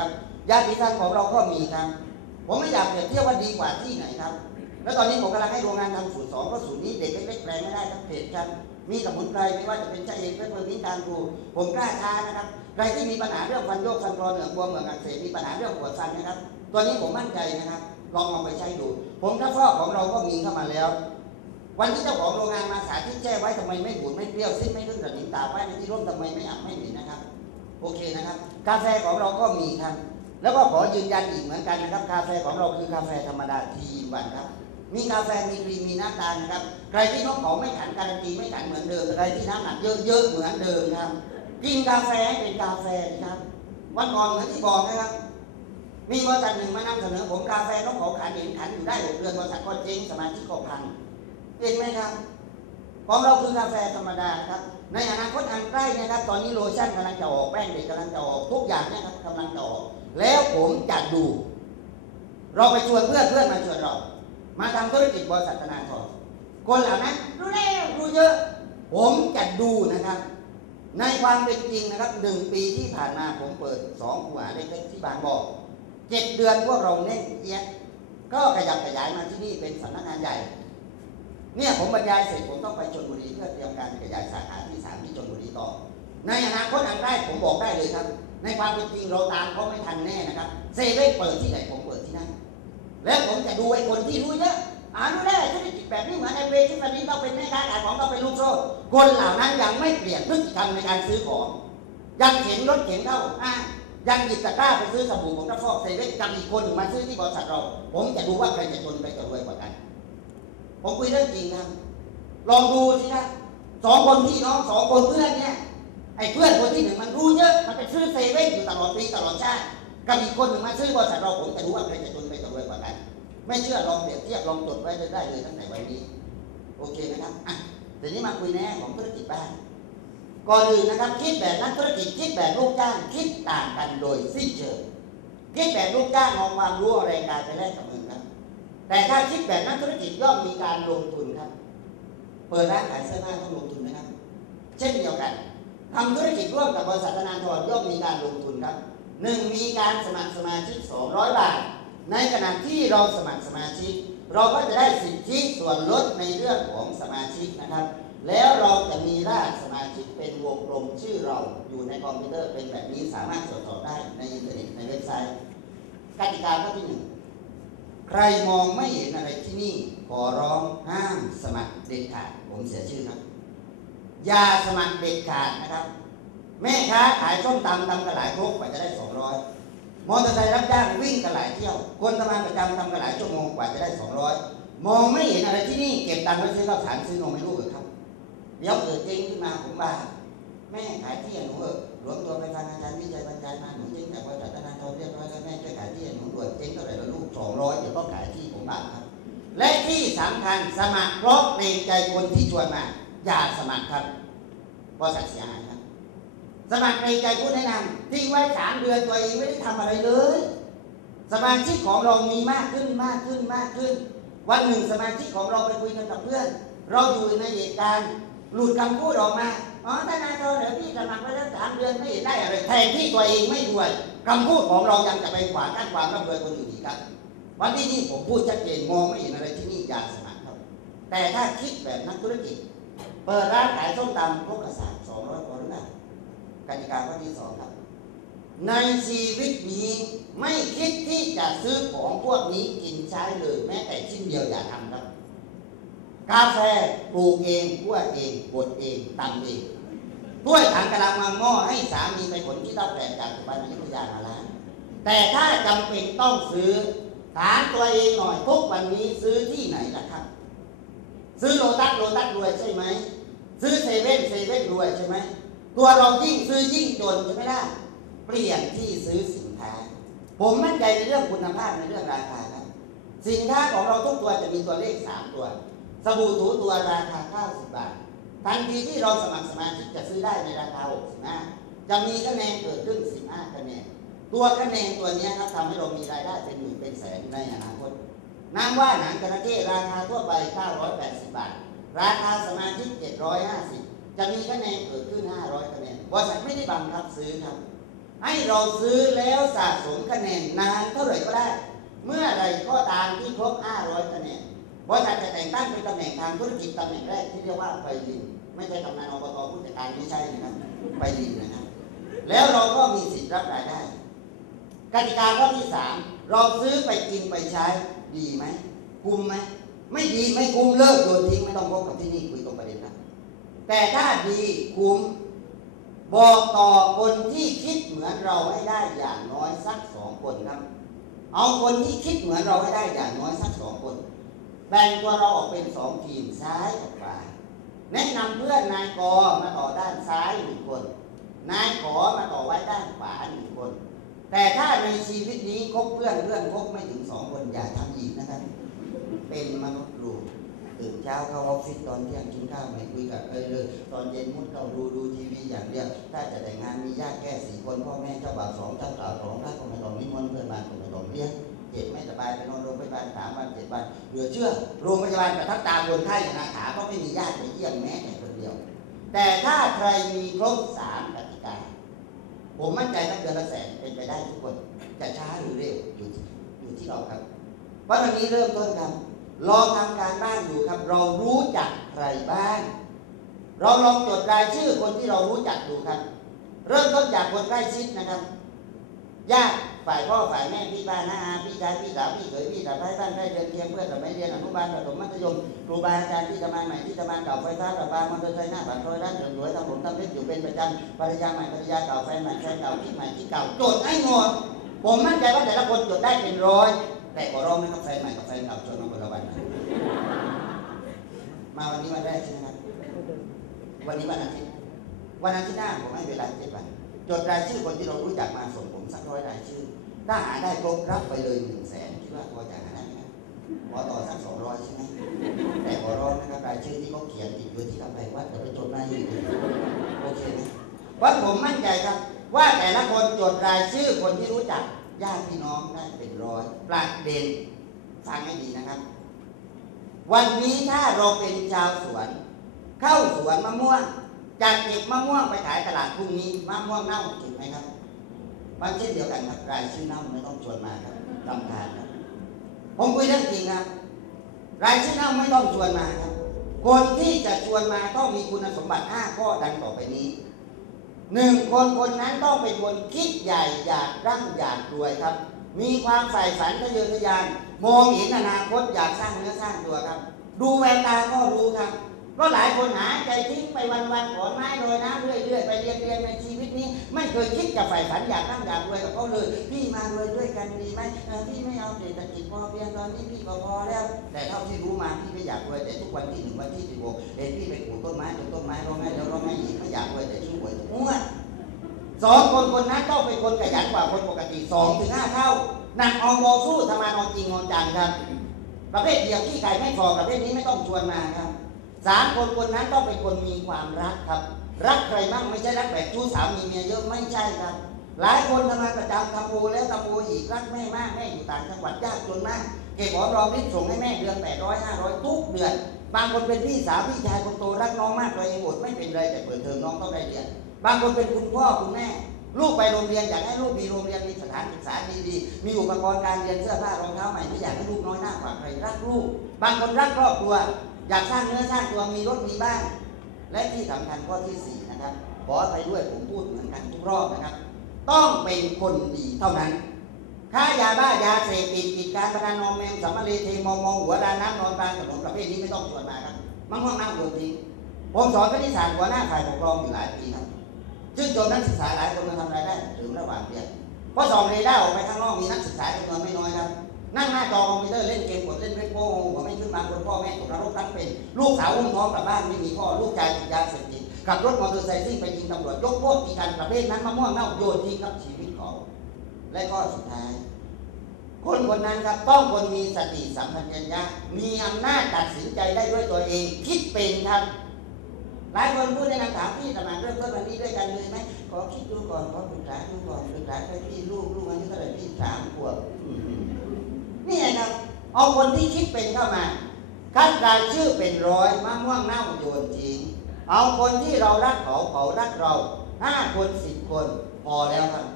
ครับญาติทางของเราก็มีครับ ผมไม่อยากเปรียบเทียบว่าดีกว่าที่ไหนครับ แล้วตอนนี้ผมกำลังให้โรงงานทำสูตรสองเพราะสูตรนี้เด็กเล็กๆแปลงไม่ได้ครับเพจกันมีสมุนไพรไม่ว่าจะเป็นชาเอกเป็นเมือพินการดูผมกล้าท้านะครับใครที่มีปัญหาเรื่องฟันโยกฟันคลอเหนือกบวมเหมืองอักเสบมีปัญหาเรื่องปวดฟันนะครับ ตัวนี้ผมมั่นใจนะครับลองเอาไปใช้ดู ผมถ้าฟอกของเราก็มีเข้ามาแล้ว วันที่เจ้าของโรงงานมาสาธิตแจ้ไว้ทำไมไม่บูดไม่เปรี้ยวซิไม่ขึ้นกระดิ่งตาไว้ในที่ร่มทำไมไม่อับไม่หม็นนะครับ โอเคนะครับ กาแฟของเราก็มีครับ แล้วก็ขอยืนยันอีกเหมือนกันนะครับ กาแฟของเราคือกาแฟธรรมดาทีวันครับ มีกาแฟมีครีมมีน้ำตาลนะครับ ใครที่นกเขาไม่ขันการันตีไม่ขันเหมือนเดิม ใครที่น้ำหนักเยอะๆเหมือนเดิมครับ กินกาแฟเป็นกาแฟนะครับ วันก่อนเหมือนที่บอกนะครับมีบริษัทหนึ่งมานำเสนอผมกาแฟนกเขาขันเห็นขันอยู่ได้หกเดือนบริษัทก็เจ๊งสมาชิกก็พังเห็นไหมครับของเราคือกาแฟธรรมดาครับ ในอนาคตอันใกล้นะครับ ตอนนี้โลชั่นกำลังจะออกแป้งเด็กกำลังจะออกทุกอย่างเนี่ยครับกำลังจะออกแล้วผมจะดู เราไปชวนเพื่อนเพื่อนมาชวนเรา มาทำธุรกิจบริษัทธนาธรคนเหล่านั้นรู้แล้วรู้เยอะ ผมจะดูนะครับ ในความเป็นจริงนะครับหนึ่งปีที่ผ่านมาผมเปิดสองหัวเล็กๆที่บางบ่อเจ็ดเดือนพวกเราเน่นเอียดก็ขยับขยายมาที่นี่เป็นสำนักงานใหญ่ เนี่ยผมบรรยายเสร็จผมต้องไปชลบุรีเพื่อเตรียมการขยายสาขาที่สามที่ชลบุรีต่อ ในอนาคตอันใกล้ผมบอกได้เลยครับ ในความเป็นจริงเราตามเขาไม่ทันแน่นะครับเซเว่นเปิดที่ไหนผมเปิดที่นั่นแล้วผมจะดูไอ้คนที่รู้เยอะอ่านรู้ได้ธุรกิจแบบนี้เหมือนไอ้เวที่วันนี้ต้องเป็นแม่ค้าขายของต้องเป็นลูกโซ่คนเหล่านั้นยังไม่เปลี่ยนพฤติกรรมในการซื้อของ ยังเข็นรถเข็นเข้าอ่ายังหยิบตะกร้าไปซื้อสบู่ผมก็ฟอกเซเว่นกับอีกคนหนึ่งมาซื้อที่บริษัทเรา ผมจะดูว่าใครจะจนใครจะรวยกว่ากัน ผมคุยเรื่องจริงครับลองดูสิครับสองคนพี่น้องสองคนเพื่อนเนี่ยไอ้เพื่อนคนที่หนึ่งมันรู้เยอะมันไปซื้อเซเว่นอยู่ตลอดปีตลอดชาติกับอีกคนหนึ่งมาซื้อบริษัทเราผมจะรู้ว่าใครจะจนใครจะรวยกว่ากันไม่เชื่อลองเปรียบเทียบลองจดไว้ได้เลยตั้งแต่วันนี้ โอเคไหมครับอะเดี๋ยวนี้มาคุยแน่ของธุรกิจบ้านก่อนอื่นนะครับ คิดแบบนักธุรกิจคิดแบบลูกจ้างคิดต่างกันโดยสิ้นเชิงคิดแบบลูกจ้างเอาความรู้อาแรงกายไปแลกกับเงินครับ แต่ถ้าคิดแบบนักธุรกิจย่อมมีการลงทุนครับ เปิดร้านขายเสื้อผ้าต้องลงทุนนะครับ เช่นเดียวกันทำธุรกิจร่วมกับบริษัทธนาธรย่อมมีการลงทุนครับหนึ่งมีการสมัครสมาชิก 200 บาท ในขณะที่เราสมัครสมาชิก เราก็จะได้สิทธิส่วนลดในเรื่องของสมาชิกนะครับ แล้วเราจะมีรหัสสมาชิกเป็นวงกลมชื่อเราอยู่ในคอมพิวเตอร์เป็นแบบนี้สามารถตรวจสอบได้ในอินเทอร์เน็ตในเว็บไซต์กติกาข้อที่หนึ่ง ใครมองไม่เห็นอะไรที่นี่ขอร้องห้ามสมัครเด็ดขาด ผมเสียชื่อครับ อย่าสมัครเด็ดขาดนะครับ แม่ค้าขายส้มตำตำกระหลายครกกว่าจะได้สองร้อยมอเตอร์ไซค์รับจ้างวิ่งกระหลายเที่ยว คนทำงานประจำทำกระหลายชั่วโมงกว่าจะได้สองร้อยมองไม่เห็นอะไรที่นี่เก็บตังค์ไว้ซื้อข้าวสารซื้อนมให้ลูกเหรอครับเดี๋ยวเกิดเจ๊งขึ้นมาผมว่าแม่ขายที่หนูเออ หลวมตัวไปฟังอาจารย์วิจัยบรรยายมาหนูเจ๊งจากบริษัทธนาคารเรียบร้อยแล้วแม่ช่วยขายที่หนูด่วนเจ๊งเท่าไหร่แล้วลูกสองร้อยเดี๋ยวก็ขายที่ผมบ้างครับ และที่สำคัญสมัครเพราะเกรงใจคนที่ชวนมา อย่าสมัครครับเพราะสัตว์เสียหายครับ สมัครเกรงใจผู้แนะนำทิ้งไว้สามเดือนตัวเองไม่ได้ทำอะไรเลยสมาชิกของเรามีมากขึ้นมากขึ้นมากขึ้น วันหนึ่งสมาชิกของเราไปคุยกันกับเพื่อน เราอยู่ในเหตุการณ์หลุดคำพูดออกมา อ๋อทนายโทรเดี๋ยวพี่สมัครไปแล้วสามเดือนไม่เห็นได้อะไรแทนที่ตัวเองไม่รวยคำพูดของเรายังจะไปขวางกั้นความร่ำรวยคนอื่นอีกครับ วันที่นี่ผมพูดชัดเจนมองไม่เห็นอะไรที่นี่อย่าสมัครครับแต่ถ้าคิดแบบนักธุรกิจ เปิดร้านขายส้มตำครกกระสามสองร้อยพอหรือเปล่ากติกาข้อที่สองครับ ในชีวิตนี้ไม่คิดที่จะซื้อของพวกนี้กินใช้เลยแม้แต่ชิ้นเดียวอย่าทำครับ กาแฟปลูกเองคั่วเองบดเองตำเองถ้วยถังกะละมังหม้อให้สามีไปขนที่เต้าแปลงจากสุพรรณยุธยามาล้างแต่ถ้าจำเป็นต้องซื้อถามตัวเองหน่อยทุกวันนี้ซื้อที่ไหนล่ะครับ ซื้อโลตัสโลตัสรวยใช่ไหมซื้อเซเว่นเซเว่นรวยใช่ไหมตัวเรายิ่งซื้อยิ่งจนใช่ไหมล่ะเปลี่ยนที่ซื้อสินค้า ผมมั่นใจในเรื่องคุณภาพในเรื่องราคาครับสินค้าของเราทุกตัวจะมีตัวเลข3ตัว สบู่ถูตัวราคา 90 บาท ทันทีที่เราสมัครสมาชิกจะซื้อได้ในราคา 65 จะมีคะแนนเกิดขึ้น 15 คะแนน ตัวคะแนนตัวนี้ครับทำให้เรามีรายได้เป็นหมื่นเป็นแสนในอนาคต น้ำว่าหนังจระเข้ราคาทั่วไป 980 บาท ราคาสมาชิก 750 จะมีคะแนนเกิดขึ้น 500 คะแนนบริษัทไม่ได้บังคับซื้อครับ ให้เราซื้อแล้วสะสมคะแนนนานเท่าไหร่ก็ได้ เมื่อไรก็ตามที่ครบ 500 คะแนน บริษัทจะแต่งตั้งเป็นตำแหน่งทางธุรกิจตำแหน่งแรกที่เรียกว่าไฟดินไม่ใช่กำนันอบตผู้จัดการไม่ใช่นะครับไฟดินนะครับ แล้วเราก็มีสิทธิ์รับรายได้กติกาข้อที่สามเราซื้อไปกินไปใช้ดีไหมคุ้มไหมไม่ดีไม่คุ้มเลิกโยนทิ้งไม่ต้องพบกับที่นี่คุยตรงประเด็นนะแต่ถ้าดีคุ้มบอกต่อคนที่คิดเหมือนเราให้ได้อย่างน้อยสักสองคนครับ เอาคนที่คิดเหมือนเราให้ได้อย่างน้อยสักสองคน แบ่งตัวเราออกเป็นสองทีมซ้ายกับขวาแนะนำเพื่อนนายกมาต่อด้านซ้ายหนึ่งคน นายขอมาต่อไว้ด้านขวาหนึ่งคน แต่ถ้าในชีวิตนี้คบเพื่อนเพื่อนคบไม่ถึงสองคนอย่าทำอีกนะครับ เป็นมนุษย์ลูตื่นเช้าเข้าออฟฟิศตอนเที่ยงกินข้าวไม่คุยกับใครเลย ตอนเย็นมุดเข้าดูดูทีวีอย่างเดียวถ้าจะแต่งงานมีญาติแค่สี่คนพ่อแม่เจ้าบ่าวสองเจ้าสาวสองถ้า ไปนสามวันเจ็ดวันเหลือเชื่อโรงพยาบาลประทับตาคนไข้นาขาก็ไม่มีญาติไปเยี่ยมแม้แต่คนเดียว แต่ถ้าใครมีครบสามกติกา ผมมั่นใจว่าเดือนละแสนเป็นไปได้ทุกคนจะช้าหรือเร็วอยู่ที่อยู่ที่เราครับเพราะวันนี้เริ่มต้นครับลองทำการบ้านดูครับ เรารู้จักใครบ้าง เราลองจดรายชื่อคนที่เรารู้จักดูครับ เริ่มต้นจากคนใกล้ชิดนะครับญาติ ฝ่ายพ่อฝ่ายแม่พี่บ้านน้าอาพี่ชายพี่สาวพี่เขยพี่สะใภ้บ้านใกล้เดินเคียงเพื่อนสมัยเรียนอนุบาลประถมมัธยมครูบาอาจารย์ที่ทำงานใหม่ที่ทำงานเก่าไฟฟ้าประปามอเตอร์ไซค์หน้าปากซอยร้านเสริมสวยทำผมทำเล็บอยู่เป็นประจำภรรยาใหม่ภรรยาเก่าแฟนใหม่แฟนเก่าที่ใหม่ที่เก่าจดให้หมดผมมั่นใจว่าแต่ละคนจดได้เป็นร้อย แต่ขอร้องนะครับแฟนใหม่กับแฟนเก่าชวนมาคนละวันมาวันนี้วันแรกใช่ไหมครับวันนี้วันอาทิตย์วันอาทิตย์หน้าผมให้เวลาเจ็ดวันจดรายชื่อคนที่เรารู้จักมาส่งผมสักร้อยรายชื่อ ถ้าหาได้ครบรับไปเลยหนึ่งแสนคิดว่าพอจะหาได้ไหมครับขอต่อสักสองร้อยใช่ไหมแต่ขอร้องนะครับรายชื่อที่เขาเขียนติดอยู่ที่กำแพงวัดเดี๋ยวไปจดมาอีกโอเคไหมว่าผมมั่นใจครับ ว่าแต่ละคนจดรายชื่อคนที่รู้จักญาติพี่น้องได้เป็นร้อยประเด็นฟังให้ดีนะครับ วันนี้ถ้าเราเป็นชาวสวน เข้าสวนมะม่วงจากเก็บมะม่วงไปขายตลาดพรุ่งนี้มะม่วงเน่าถูกไหมครับ มันเช่นเดียวกันครับรายชื่อน่าไม่ต้องชวนมาครับลำคาญครับผมคุยเรื่องจริงครับ รายชื่อน่าไม่ต้องชวนมาครับ คนที่จะชวนมาต้องมีคุณสมบัติ5ข้อดังต่อไปนี้หนึ่งคนคนนั้นต้องเป็นคนคิดใหญ่อยากร่ำอยากรวยครับ มีความใฝ่ฝันทะเยอทะยาน มองเห็นอนาคตอยากสร้างเนื้อสร้างตัวครับ ดูแววตาก็รู้ครับ ก็หลายคนหาใจทิ้งไปวันๆขอนไม้โรยน้ำเรื่อยๆไปเรียนเรียนในชีวิต นี้ ไม่เคยคิดจะใฝ่ฝันอยากร่ำอยากรวยกับเขาเลย พี่มารวยด้วยกันดีไหมพี่ไม่เอาเศรษฐกิจพอเพียงตอนนี้พี่ก็พอแล้ว แต่เท่าที่รู้มาพี่ไม่อยากรวยแต่ทุกวันที่หนึ่งวันที่สิบหกเห็นพี่ไปปลูกต้นไม้จนต้นไม้ร้องไห้แล้วร้องไห้อีกไม่อยากรวยแต่ชื่อหวยทุกงวดสองคนคนนั้นต้องเป็นคนขยันกว่าคนปกติสองถึงห้าเท่าหนักเอาโมสู้ทำงานเอาจริงเอาจังครับ ประเภทเดียวที่ไก่ไม่พอประเภทนี้ไม่ต้องชวนมาครับสามคนคนนั้นต้องเป็นคนมีความรักครับ รักใครบ้างไม่ใช่รักแบบชู้สาวมีเมียเยอะไม่ใช่ครับ หลายคนทำงานประจำทำโอแล้วทำโออีกรักแม่มากแม่อยู่ต่างจังหวัดยากจนมาก เก็บหอมรอมริบส่งให้แม่เดือนแปดร้อยห้าร้อยทุกเดือน บางคนเป็นพี่สาวพี่ชายคนโตรักน้องมากตัวเองอดไม่เป็นไรแต่เปิดเทอมน้องต้องได้เรียน บางคนเป็นคุณพ่อคุณแม่ลูกไปโรงเรียนอยากให้ลูกมีโรงเรียนมีสถานศึกษาดีๆ มีอุปกรณ์การเรียนเสื้อผ้ารองเท้าใหม่ไม่อยากให้ลูกน้อยหน้ากว่าใครรักลูก บางคนรักครอบครัว อยากสร้างเนื้อสร้างตัวมีรถมีบ้าน และที่สำคัญข้อที่สี่นะครับขอไปด้วยผมพูดเหมือนกันทุกรอบนะครับ ต้องเป็นคนดีเท่านั้นค้ายาบ้ายาเสพติดกิจการพนันนอมแมมสัมมาเลเทมอมองหัวรานน้ำนอนกลางถนนประเภทนี้ไม่ต้องชวนมาครับมั่งห้องน้ำโยนทิ้งผมสอนคณิตศาสตร์หัวหน้าฝ่ายปกครองอยู่หลายปีครับ ซึ่งจนนักศึกษาหลายคนมาทำรายได้ถึงระหว่างเรียนเพราะสองเรดาร์ออกไปข้างนอกมีนักศึกษาจำนวนไม่น้อยครับ นั่งหน้าจอคอมพิวเตอร์เล่นเกมกดเล่นเฟซบุ๊กหัวไม่ขึ้นมาคนพ่อแม่ตกนรกทั้งเป็น ลูกสาวอุ้มท้องกลับบ้านไม่มีพ่อลูกชายติดยาเสพติดขับรถมอเตอร์ไซค์ซิ่งไปยิงตำรวจยกพวกตีกันประเภทนั้นมะม่วงเน่าโยนทิ้งครับชีวิตเขาและข้อสุดท้าย คนคนนั้นครับต้องคนมีสติสัมปชัญญะมีอำนาจตัดสินใจได้ด้วยตัวเอง คิดเป็นครับหลายคนพูดในคำถามพี่สมานเริ่มต้นวันนี้ด้วยกันเลยไหมขอคิดดูก่อนขอปรึกษาดูก่อนปรึกษาใครพี่ลูกลูกอายุเท่าไหร่พี่สามขวบ นี่ครับเอาคนที่คิดเป็นเข้ามา คัดรายชื่อเป็นร้อยมะม่วงเน่าโยนทิ้งเอาคนที่เรารักเขาเขารักเราห้าคนสิบคนพอแล้วครับ